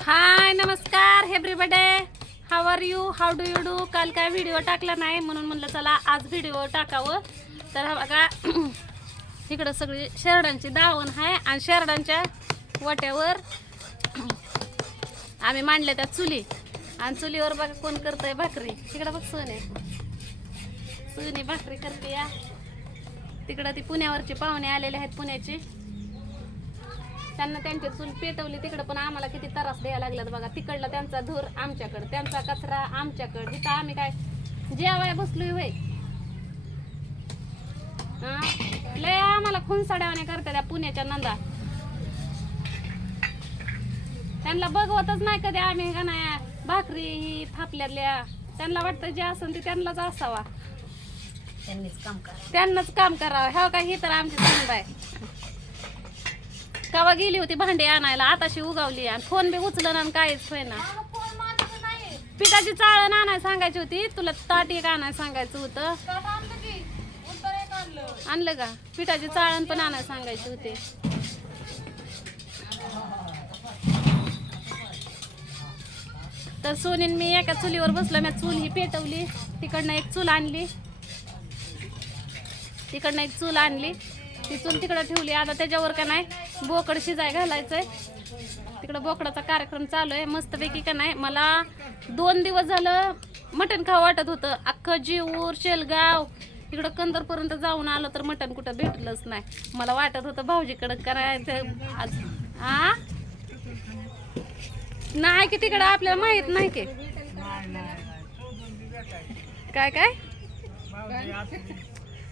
हाय नमस्कार hey everybody how are you how do you do काल काय व्हिडिओ टाकला नाही म्हणून म्हणलं चला आज व्हिडिओ टाकावं. तर हा बघा इकडं सगळी शेरडांची दावण आहे आणि शेरडांच्या वाट्यावर आम्ही मांडल्या त्या चुली. आणि चुलीवर बघा कोण करतंय भाकरी. तिकडं बघ सोने. सोने भाकरी करते या. तिकडं ती पुण्यावरचे पाहुणे आलेले आहेत पुण्याचे. त्यांना त्यांची चूल पेटवली तिकडं पण आम्हाला किती त्रास द्यायला लागलात बघा. तिकडला त्यांचा धूर आमच्याकडं त्यांचा कचरा आमच्याकडं. इथं आम्ही काय जेवाय बसलोय होय. हा? लय आम्हाला खुनसाड्यावाने करते त्या पुण्याच्या नंदा. त्यांना बघवतच नाही कधी आम्ही का नाही. भाकरी ही थापल्यातल्या. त्यांना वाटतं जे असेल ते त्यांनाच असावा. त्यांनीच काम करा. त्यांनाच काम करावं. ह्या ही तर आमची सुनबाई. कवा गेली होती भांडी आणायला? आताशी उगावली आणि फोन बी उचलं आणि काहीच होईना. पिठाची चाळण आणायला सांगायची होती. तुला ताट एक आणायला सांगायचं होतं. आणलं का? पिठाची चाळण पण आणायला सांगायची होती. तर सोनीन मी एका चुलीवर बसलो. मी चूल ही पेटवली. तिकडनं एक चूल आणली. तिकडनं एक चूल आणली. ती चूल तिकडं ठेवली. आता त्याच्यावर का नाही? बोकड शिजाय घालायचंय. तिकडं बोकडाचा कार्यक्रम चालू आहे मस्तपैकी का नाही? मला दोन दिवस झालं मटण खावं वाटत होतं. अख्खं जीवूर शेलगाव इकडं कंदरपर्यंत जाऊन आलो तर मटण कुठं भेटलंच नाही. मला वाटत होतं भाऊजीकडं करायचं. आज आ? नाही की तिकडं आपल्याला माहीत नाही की. काय काय?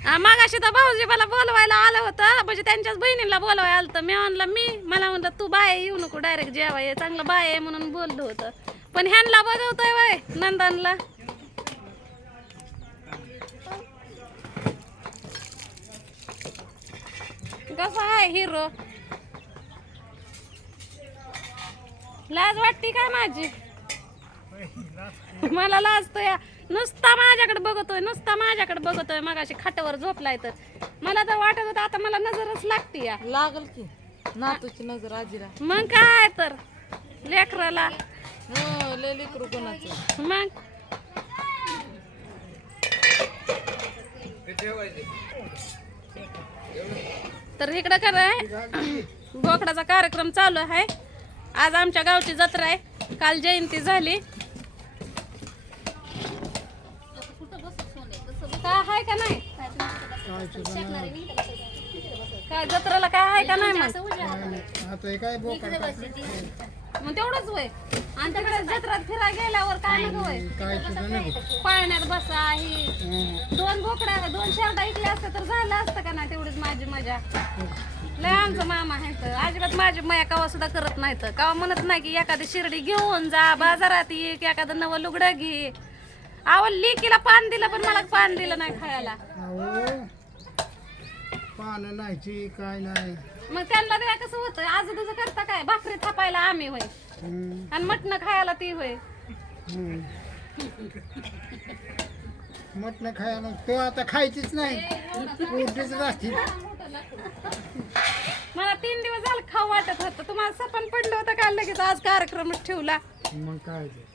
मग अशी तर भाऊजी मला बोलवायला आलं होतं म्हणजे त्यांच्याच बहिणीला बोलवायला आलं होतं. मी म्हणलं मी मला म्हणलं तू बाय येऊ नको डायरेक्ट जेवा ये. चांगलं बाय आहे म्हणून बोललो होतं. पण ह्यांना बघवतोय वय नंदनला. कसा आहे हिरो? लाज वाटते काय माझी? मला लाजतो या नुसता माझ्याकडे बघतोय नुसता माझ्याकडे बघतोय मगाशी खाटावर झोपलाय तर. मला तर वाटत होतं आता मला नजरच लागते या. लागल की नातूची नजर आजीला. मग काय तर लेकराला. हो लय लेकरू कोणाचं. मग? तर इकडं काय बोकडाचा कार्यक्रम चालू आहे. आज आमच्या गावची जत्रा आहे. काल जयंती झाली. काय आहे का नाही? काय जत्रेला काय आहे का नाही मग? आता हे काय मग तेवढंच होय. आणि तिकडे जत्रात फिरा गेल्यावर काय नको होय? काय सुद्धा नाही पाळण्यात बसा ही हं. दोन बोकडा दोन शारदा ऐकल्या असते तर झालं असतं का नाही तेवढीच माझी मजा? लय आमचं मामा आहे तर अजिबात माझी माया कवा सुद्धा करत नाही तर कवा म्हणत नाही की एखादी शिर्डी घेऊन जा बाजारात ये की एखादं नवं लुगडं घे. आवड लिकीला पान दिलं पण मला पान दिलं नाही खायला. अहो पानं नाहीची काय नाही. मग त्यांना ते कसं होतं? आज तुझं करता काय? भाकरी थापायला आम्ही होय. आणि मटणं खायला ती होय. हं. मटणं खायला तो आता खायचीच नाही. उलटीच मला तीन दिवस झालं खाऊ वाटत होतं. तुम्हाला सपन पडलं होतं का लगेच? आज कार्यक्रमच ठेवला. मग काय ते.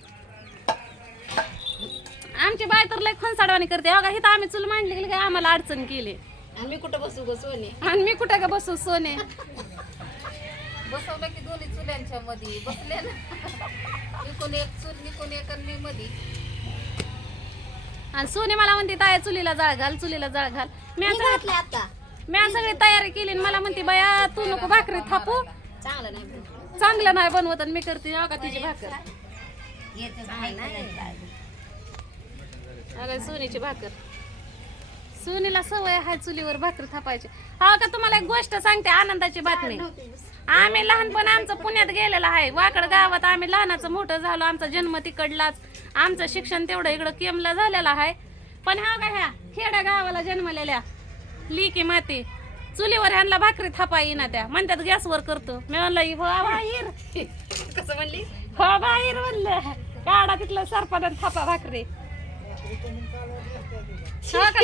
आमची बाय तर लय खनसाडवाणी करते. बघा इथं आम्ही चूल मांडली गेली काय आम्हाला अडचण केली. आम्ही कुठं बसू ग सोने? आणि मी कुठं का बसू सोने? बसवलं की दोन्ही चुल्यांच्या मध्ये बसले ना. एक चूल निकून एक आणि मी मध्ये आणि सोने मला म्हणते ताया चुलीला जाळ घाल चुलीला जाळ घाल. मी असं आता. मी आज सगळी तयारी केली आणि मला म्हणते बाया तू नको भाकरी थापू. चांगलं नाही चांगलं नाही बनवत आणि मी करते का तिची भाकर. अगं सोनीची भाकर. सोनीला सवय आहे चुलीवर भाकर थापायची. हा का तुम्हाला एक गोष्ट सांगते आनंदाची बातमी. आम्ही लहानपण आमचं पुण्यात गेलेलं आहे. वाकड गावात आम्ही लहानाचं मोठं झालो आमचा जन्म तिकडलाच. आमचं शिक्षण तेवढं इकडं केमला झालेलं आहे. पण हा का ह्या खेड्या गावाला जन्मलेल्या लिकी माती चुलीवर ह्यांना भाकरी थापा येईना त्या. म्हणतात गॅसवर करतो. मी म्हणलं हो बाहेर. कसं म्हणली? हो बाहेर म्हणलं. काढा तिथलं सरपण थापा भाकरी.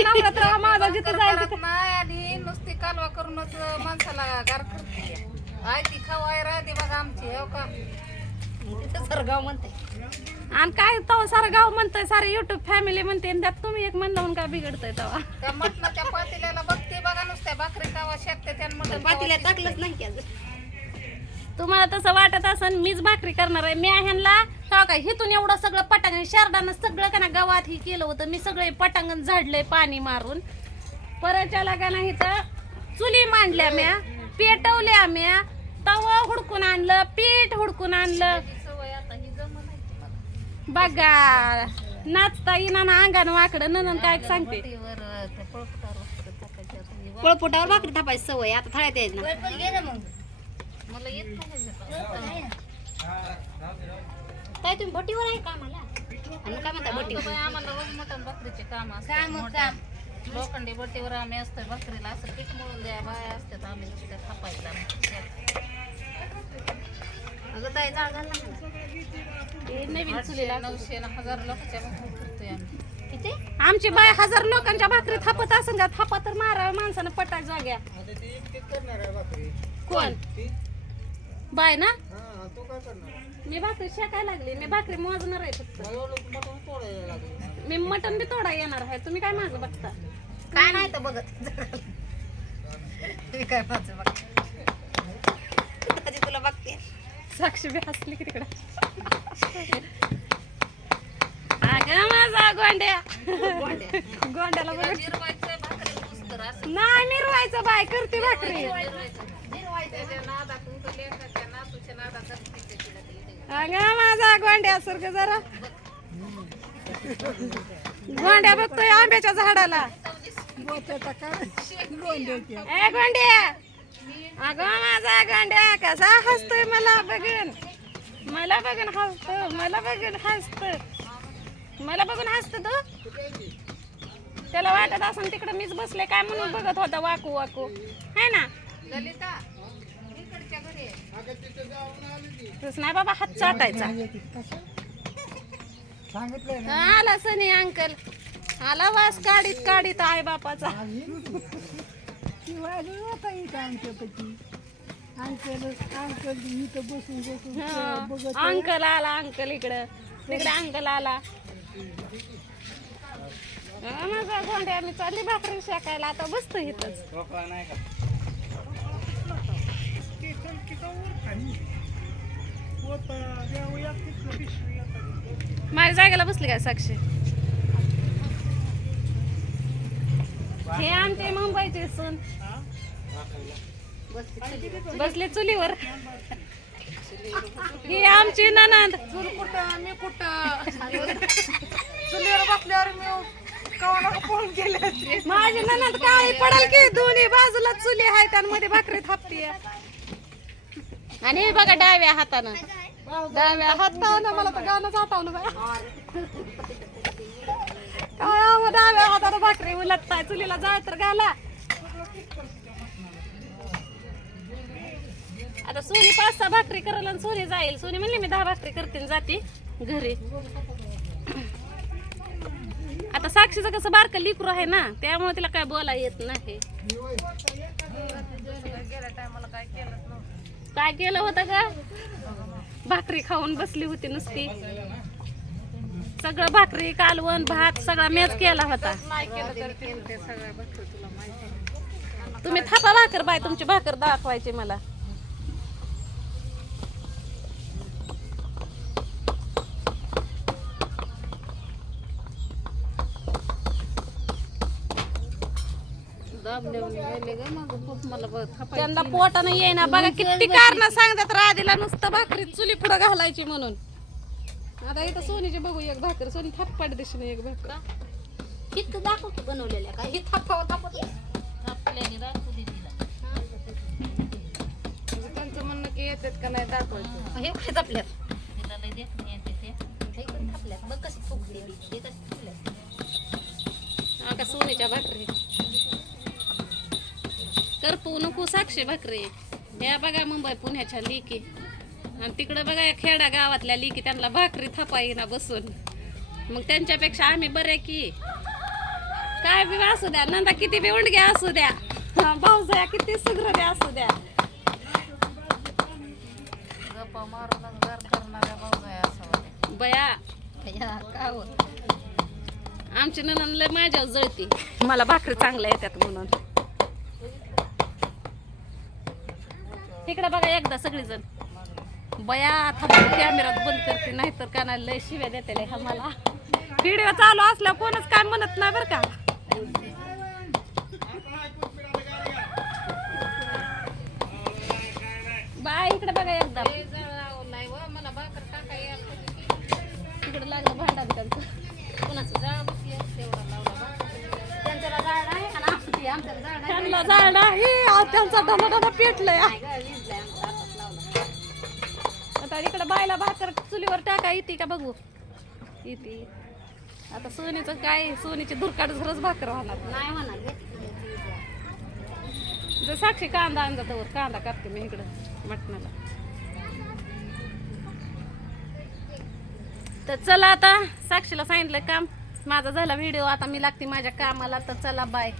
नवरात्र माझा जिथं जाईल तिथं. नाही आणि नुसती कालवा करूनच माणसाला गार करते. आई ती खावाय राहते बघा आमची हो का? तिथं सरगाव म्हणते आणि काय तवा सारं गाव म्हणतंय सारे युट्यूब फॅमिली म्हणते आणि त्यात तुम्ही एक म्हणलं म्हणून काय बिघडतंय तवा? त्या मटणाच्या पातेल्याला बघते बघा नुसत्या भाकरी कावा शेकते त्या मटण पातेल्या टाकलंच नाही की अजून. तुम्हाला तसं वाटत असन मीच भाकरी करणार आहे मी ह्यांना का काय हिथून एवढं सगळं पटांगण शारदानं सगळं का ना गावात ही केलं होतं मी सगळे पटांगण झाडलंय पाणी मारून परतच्याला का नाही तर चुली मांडल्या म्या पेटवल्या म्या तवा हुडकून आणलं पीठ हुडकून आणलं बघा नाचता येईना ना अंगानं वाकडं ननन काय सांगते पळपुटावर भाकरी थापायची सवय आता थळ्यात यायच ना मला येत नाही हे जाता. ताई तुम्ही भटीवर आहे का आम्हाला? आणि काय म्हणता भटी आम्हाला रोज मटण भाकरीचे काम असतात मोठे. लोखंडी बटीवर आम्ही असतोय भाकरीला असं पीठ मळून द्या बाया असतात आम्ही नुसत्या थापायला. अगं ताई जाळ घाल ना हे नवीन चुलीला नऊशे हजार लोकांच्या भाकरी करतोय आम्ही. किती? आमची बाय हजार लोकांच्या भाकरी थापत असेल का? थापा तर मारा माणसानं पटाक जाग्या. कोण? बाय ना? हा तू काय करणार? मी भाकरी शेकायला लागली. मी भाकरी मोजणार आहे फक्त. मला एवढं मटण तोडायला लागेल मी मटन बी तोडा येणार आहे. तुम्ही काय माझं बघता? काय नाही तर बघत. तुम्ही काय माझं बघ कधी तुला बघते. साक्षी बी हसली की तिकडं. अगं माझा गोंड्या. गोंड्याला बघ. जिरवायचं भाकरी असं नाही मिरवायचं बाय. करते भाकरी. जिरवायचं. त्याच्या नादात उंच लेकराच्या नातूच्या नादात असते ते तिला ते इथे. अगं माझा गोंड्या सारख जरा. गोंड्या बघतोय आंब्याच्या झाडाला. बोटाचा ए गोंड्या. अगं माझा गोंड्या कसा हसतोय मला बघून. मला बघून हसतो मला बघून हसत. मला बघून हसत तू. त्याला वाटत असं तिकडं मीच बसले काय म्हणून बघत होता वाकू वाकू. है ना? ललिता इकडच्या घरी आहे. अगं तिथं जाऊन आली ती तस नाही बाबा हात चाटायचा. आला सनी अंकल. आला वास काढीत काढीत आई बापाचा. अंकल अंकल इथं बसून बसून बघत अंकल आला अंकल इकडं. तिकडे अंकल आला. हा, माझा गोंड्या आम्ही चालली भाकरी शेकायला. आता बसतो इथंच. माझ्या जागेला बसली काय साक्षी? हे आमचे मुंबईचे सून बसले चुलीवर. ही आमची ननंद. चूल कुठं? मी कुठं? चुलीवर बसल्यावर मी पळून गेले. असते माझी ननंद काळी पडल की दोन्ही बाजूला चुली आहेत आणि मध्ये भाकरी थापतीये. आणि हे बघा डाव्या हातानं. डाव्या हातानं मला तर गाणंच आठवलं बाय काय अहो, डाव्या हातानं भाकरी उलटताय चुलीला जाळ तर घाला. आता सोनी पाच सहा भाकरी करल आणि सोनी जाईल. सोनी म्हणली मी दहा भाकरी करते आणि जाते घरी. आता साक्षीचं कसं बारकं लिकरू आहे ना त्यामुळे तिला काय बोला येत नाही. गेल्या टायमाला काय केलं होतं का भाकरी खाऊन बसली होती नुसती. सगळं भाकरी कालवण भात सगळा मेच केला होता. तुम्ही थापा भाकर बाय तुमची भाकर दाखवायची मला दाबले गेले ग मग खूप मला बघ थापायची. त्यांना पोटानं येईना. बघा किती कारण सांगतात राधीला नुसतं भाकरी चुली पुढं घालायची म्हणून. आता इथं सोनीची बघू एक भाकर. सोनी थापपाड दिशेने एक भाकर. किती दाखवतो बनवलेल्या काय? ही थापावं थापल्याने दाखवू दे तिला. त्यांचं म्हणणं की येतात का नाही दाखवायचं. हे कुठे आपल्यात तिला लय देत नाही येते ते. हे थापल्यात? बघ कशी फुगली हे कशी थापल्यात हा का सोनीच्या भाकरी. करपू नको साक्षी भाकरी. या बघा मुंबई पुण्याच्या लिकी. आणि तिकडं बघा खेडा गावातल्या लिकी त्यांना भाकरी थापाईना बसून. मग त्यांच्यापेक्षा आम्ही बरे की. काय बी असू द्या नंदा किती बी उंडग्या असू द्या. भाऊजया किती सुग्र द्या असू द्या. गप्पा करणाऱ्या आहे असं बया का हो? आमची लय माझ्यावर जळती. मला भाकरी चांगल्या येतात म्हणून. तिकडे बघा एकदा सगळीजण. बया थांबा कॅमेरात बंद करते नाहीतर कानाला लय शिव्या देते हा मला. व्हिडिओ चालू असल्यावर कोणच काय म्हणत नाही बरं का. बाय इकडे बघा एकदा. जळ. तिकडे लागलं भांडण त्यांचं. कुणाचं जाळ बसली असते एवढा लावला. त्यांच्याला झाड आहे? त्यांना झाड आहे. त्यांचा डना पेटलंय. आता इकडे बायला भाकर चुलीवर टाका येते का बघू? येते आता सोनीचं काय सोनीची दुर्काट झरच भाकर होणार नाही म्हणा. जर साक्षी कांदा आणजा तर कांदा कापते मी इकडं मटणाला. तर चला आता साक्षीला सांगितलं काम. माझा झाला व्हिडिओ आता मी लागते माझ्या कामाला. तर चला बाय